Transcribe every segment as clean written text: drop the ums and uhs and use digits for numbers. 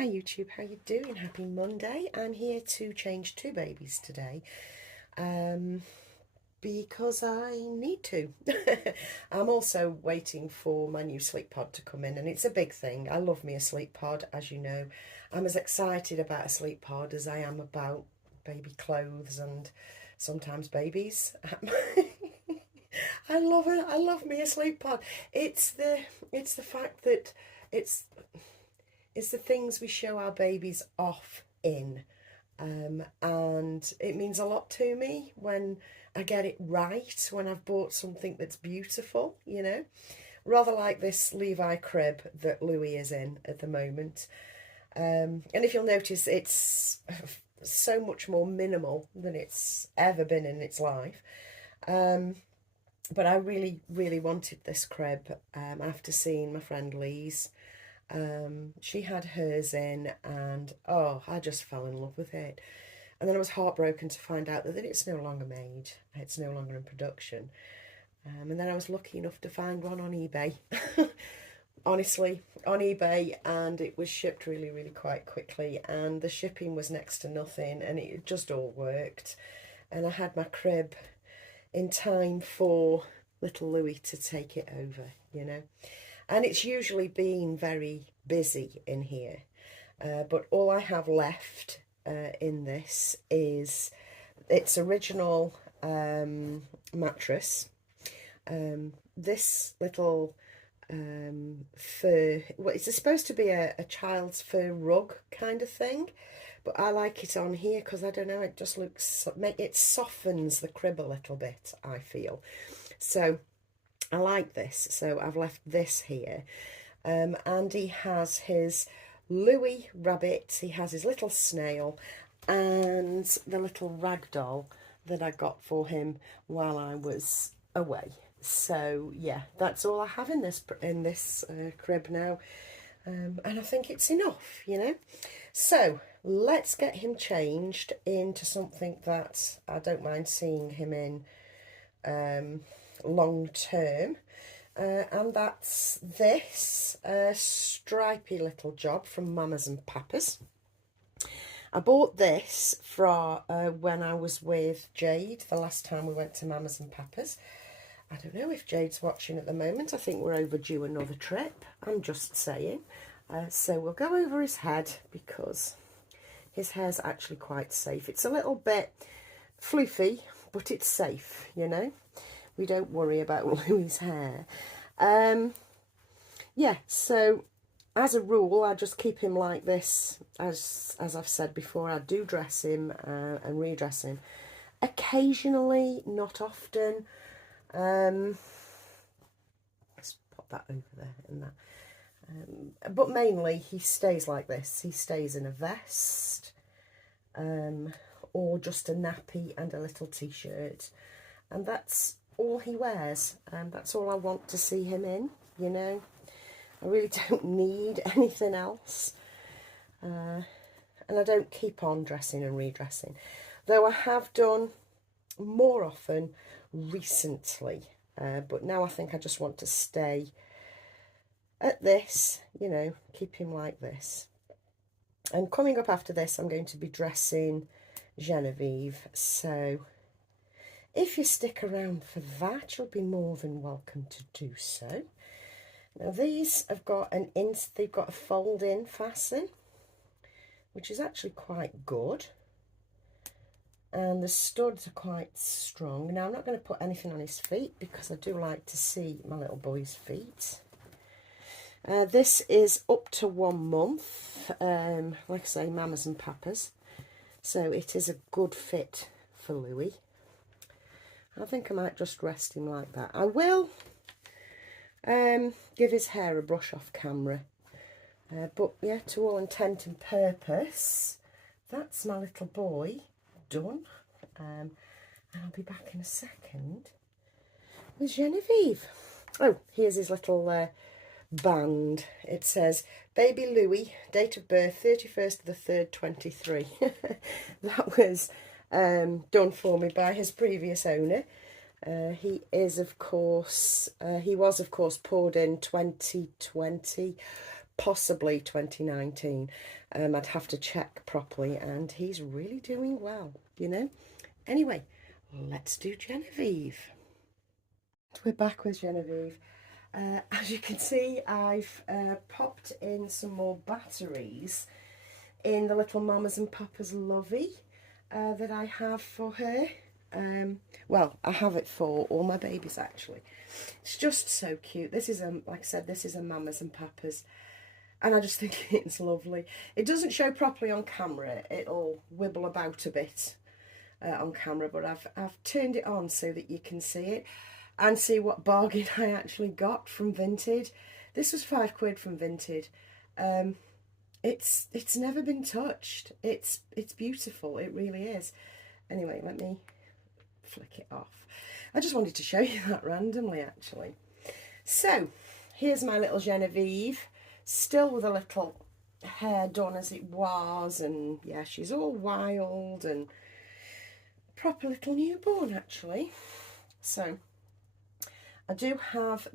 Hi YouTube, how you doing? Happy Monday. I'm here to change two babies today because I need to. I'm also waiting for my new sleep pod to come in, and it's a big thing. I love me a sleep pod, as you know. I'm as excited about a sleep pod as I am about baby clothes and sometimes babies. I love it. I love me a sleep pod. It's the fact that it's it's the things we show our babies off in. And it means a lot to me when I get it right, when I've bought something that's beautiful, you know. Rather like this Levi crib that Louie is in at the moment. And if you'll notice, it's so much more minimal than it's ever been in its life. But I really, really wanted this crib after seeing my friend Lee's. She had hers in, and oh, I just fell in love with it. And then I was heartbroken to find out that it's no longer made, it's no longer in production. And then I was lucky enough to find one on eBay. Honestly, on eBay, and it was shipped really, really quite quickly, and the shipping was next to nothing, and it just all worked. And I had my crib in time for little Louie to take it over, you know. And it's usually been very busy in here. But all I have left in this is its original mattress. This little fur, well, it's supposed to be a child's fur rug kind of thing. But I like it on here because, I don't know, it just looks, it softens the crib a little bit, I feel. So I like this, so I've left this here. And he has his Louie rabbit, he has his little snail, and the little rag doll that I got for him while I was away. So yeah, that's all I have in this crib now, and I think it's enough, you know. So let's get him changed into something that I don't mind seeing him in long term, and that's this stripy little job from Mamas and Papas. I bought this from when I was with Jade the last time we went to Mamas and Papas. I don't know if Jade's watching at the moment. I think we're overdue another trip, I'm just saying. So we'll go over his head because his hair's actually quite safe. It's a little bit floofy, but it's safe, you know. We don't worry about Louie's hair. Yeah, so as a rule, I just keep him like this. As I've said before, I do dress him and redress him. Occasionally, not often. Let's pop that over there and that. But mainly he stays like this. He stays in a vest or just a nappy and a little t-shirt. And that's all he wears. That's all I want to see him in, you know. I really don't need anything else. And I don't keep on dressing and redressing. Though I have done more often recently. But now I think I just want to stay at this, you know, keep him like this. And coming up after this, I'm going to be dressing Genevieve. So if you stick around for that, you'll be more than welcome to do so. Now these have got they've got a fold-in fasten, which is actually quite good. And the studs are quite strong. Now I'm not going to put anything on his feet because I do like to see my little boy's feet. This is up to 1 month, like I say, Mamas and Papas. So it is a good fit for Louie. I think I might just rest him like that. I will give his hair a brush off camera. But yeah, to all intent and purpose, that's my little boy done. And I'll be back in a second with Genevieve. Oh, here's his little band. It says, Baby Louie, date of birth 31st of the 3rd, 23. That was done for me by his previous owner. He was of course poured in 2020, possibly 2019. I'd have to check properly, and he's really doing well, you know. Anyway, let's do Genevieve. We're back with Genevieve. As you can see, I've popped in some more batteries in the little Mamas and Papas Lovey that I have for her. Well, I have it for all my babies, actually. It's just so cute. This is like I said, this is a Mamas and Papas, and I just think it's lovely. It doesn't show properly on camera. It'll wibble about a bit on camera, but I've turned it on so that you can see it and see what bargain I actually got from Vinted. This was £5 from Vinted. It's never been touched. It's beautiful. It really is. Anyway, let me flick it off. I just wanted to show you that randomly, actually. So here's my little Genevieve, still with a little hair done as it was, and yeah, she's all wild and proper little newborn, actually. So I do have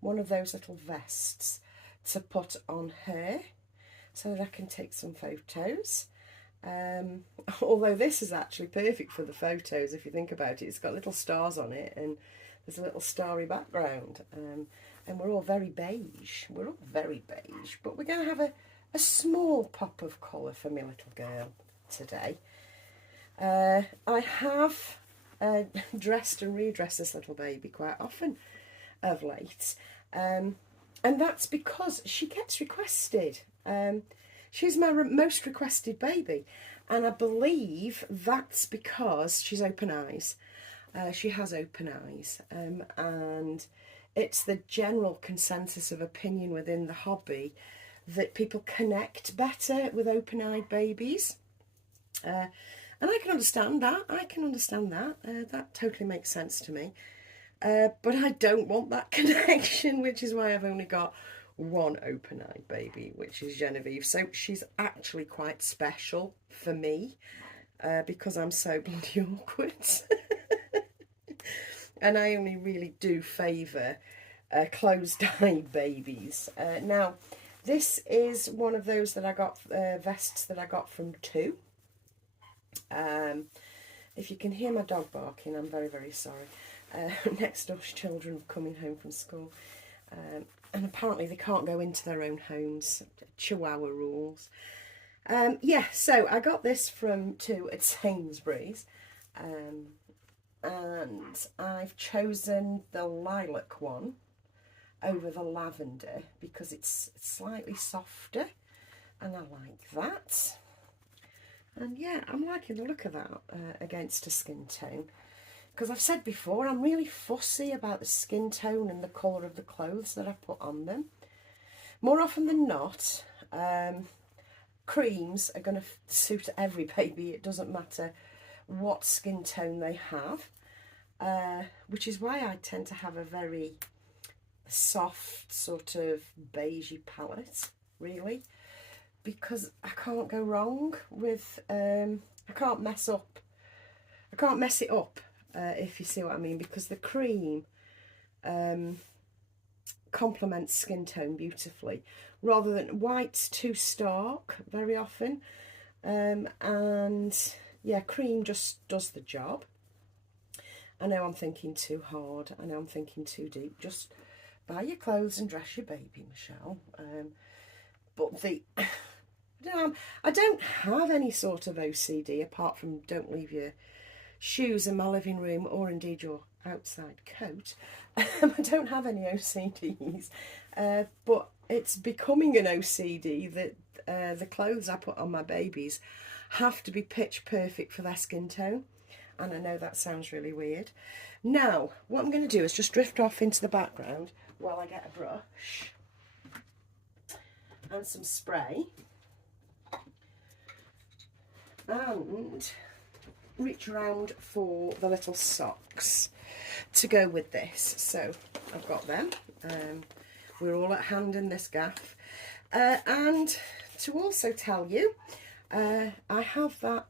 one of those little vests to put on her so that I can take some photos. Although this is actually perfect for the photos, if you think about it. It's got little stars on it, and there's a little starry background, and we're all very beige. We're all very beige, but we're going to have a small pop of colour for my little girl today. I have dressed and redressed this little baby quite often of late, and that's because she gets requested. She's my most requested baby, and I believe that's because she's open eyes. She has open eyes, and it's the general consensus of opinion within the hobby that people connect better with open-eyed babies. And I can understand that. That totally makes sense to me. But I don't want that connection, which is why I've only got one open-eyed baby, which is Genevieve. So she's actually quite special for me because I'm so bloody awkward. And I only really do favour closed-eyed babies. Now, this is one of those that I got, vests that I got from Tu. If you can hear my dog barking, I'm very, very sorry. Next door's children are coming home from school, and apparently they can't go into their own homes. Chihuahua rules. Yeah, so I got this from Tu at Sainsbury's, and I've chosen the lilac one over the lavender because it's slightly softer, and I like that. And yeah, I'm liking the look of that against a skin tone. Because I've said before, I'm really fussy about the skin tone and the colour of the clothes that I put on them. More often than not, creams are going to suit every baby. It doesn't matter what skin tone they have. Which is why I tend to have a very soft sort of beigey palette, really. Because I can't go wrong with, I can't mess it up, if you see what I mean, because the cream complements skin tone beautifully, rather than white's too stark very often, and yeah, cream just does the job. I know I'm thinking too hard, I know I'm thinking too deep. Just buy your clothes and dress your baby, Michelle. But I don't have any sort of OCD apart from don't leave your shoes in my living room or indeed your outside coat. I don't have any OCDs, but it's becoming an OCD that the clothes I put on my babies have to be pitch perfect for their skin tone. And I know that sounds really weird. Now, what I'm going to do is just drift off into the background while I get a brush and some spray. And reach around for the little socks to go with this. So I've got them. We're all at hand in this gaff. And to also tell you, I have that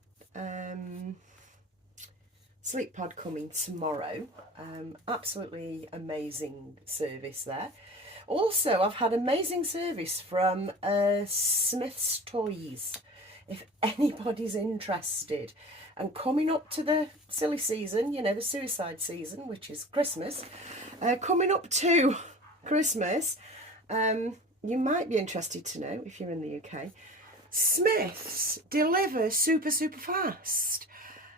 sleep pod coming tomorrow. Absolutely amazing service there. Also, I've had amazing service from Smith's Toys. If anybody's interested. And coming up to the silly season, you know, the suicide season, which is Christmas, coming up to Christmas, you might be interested to know, if you're in the UK, Smiths deliver super, super fast.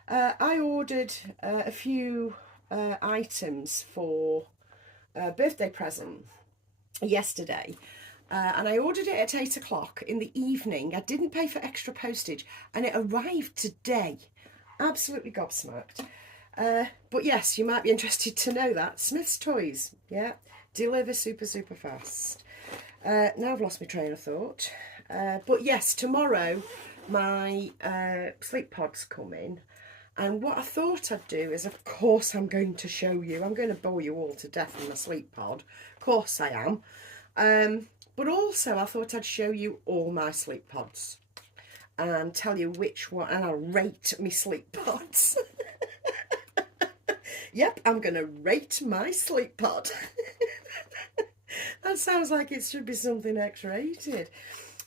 I ordered a few items for a birthday present yesterday. And I ordered it at 8 o'clock in the evening. I didn't pay for extra postage and it arrived today. Absolutely gobsmacked. But yes, you might be interested to know that. Smith's Toys, yeah, deliver super, super fast. Now I've lost my train of thought. But yes, tomorrow my sleep pods come in. And what I thought I'd do is, of course, I'm going to show you. I'm going to bore you all to death in my sleep pod. Of course I am. But also I thought I'd show you all my sleep pods and tell you which one, and I'll rate my sleep pods. Yep, I'm going to rate my sleep pod. That sounds like it should be something X-rated.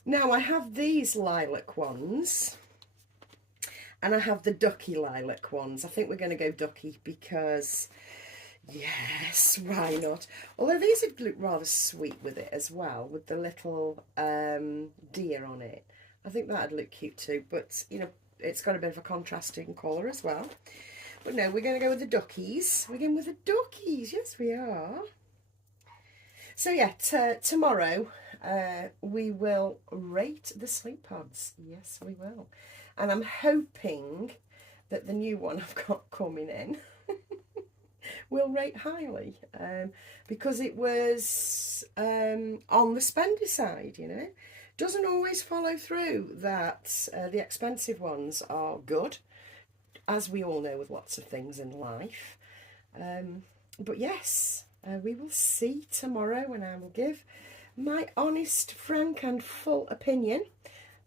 Now, I have these lilac ones, and I have the ducky lilac ones. I think we're going to go ducky because, yes, why not? Although these would look rather sweet with it as well, with the little deer on it. I think that'd look cute too, but, you know, it's got a bit of a contrasting colour as well. But no, we're going to go with the duckies. We're going with the duckies. Yes, we are. So, yeah, tomorrow we will rate the sleep pods. Yes, we will. And I'm hoping that the new one I've got coming in will rate highly, because it was on the spendy side, you know. Doesn't always follow through that the expensive ones are good, as we all know with lots of things in life. But yes, we will see tomorrow, and I will give my honest, frank and full opinion.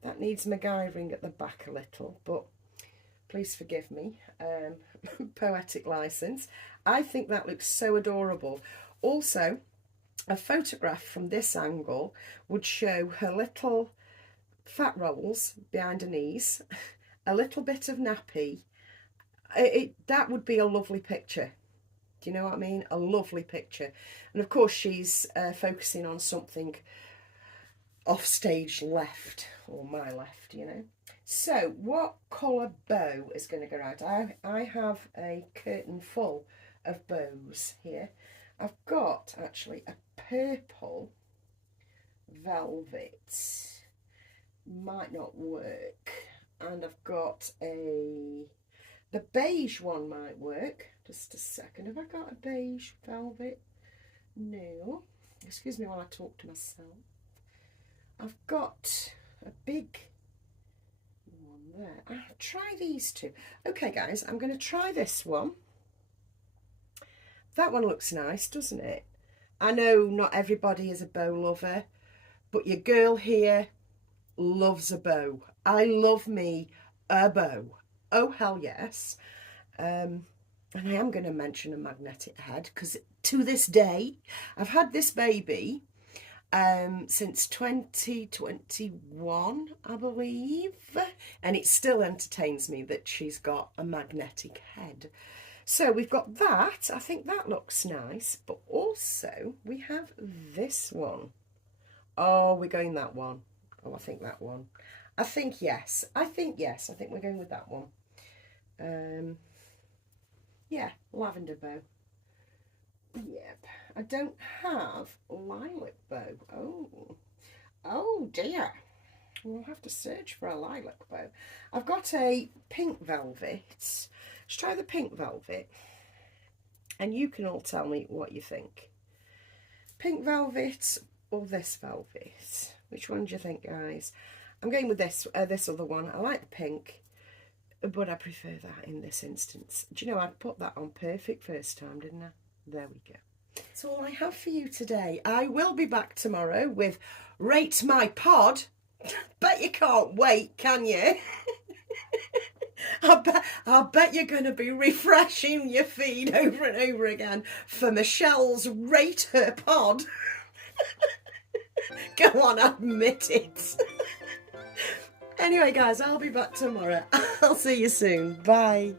That needs MacGyvering at the back a little, but please forgive me. Poetic license. I think that looks so adorable. Also, a photograph from this angle would show her little fat rolls behind her knees, a little bit of nappy. That would be a lovely picture. Do you know what I mean? A lovely picture. And of course she's focusing on something off stage left, or my left, you know. So what colour bow is going to go out? I have a curtain full of bows here. I've got actually a purple velvet, might not work, and I've got the beige one might work. Just a second, have I got a beige velvet? No, excuse me while I talk to myself. I've got a big one there. I'll try these two. Okay guys, I'm going to try this one. That one looks nice, doesn't it? I know not everybody is a bow lover, but your girl here loves a bow. I love me a bow. Oh, hell yes. And I am going to mention a magnetic head, because to this day, I've had this baby since 2021, I believe, and it still entertains me that she's got a magnetic head. So we've got that. I think that looks nice, but also we have this one. Oh, we're going that one. Oh, I think that one. I think yes. I think we're going with that one. Yeah, lavender bow. Yep. I don't have lilac bow. Oh dear. We'll have to search for a lilac bow. I've got a pink velvet. Let's try the pink velvet. And you can all tell me what you think. Pink velvet or this velvet? Which one do you think, guys? I'm going with this other one. I like the pink, but I prefer that in this instance. Do you know, I put that on perfect first time, didn't I? There we go. That's all I have for you today. I will be back tomorrow with Rate My Pod. Bet you can't wait, can you? I bet you're going to be refreshing your feed over and over again for Michelle's Rate Her Pod. Go on, admit it. Anyway, guys, I'll be back tomorrow. I'll see you soon. Bye.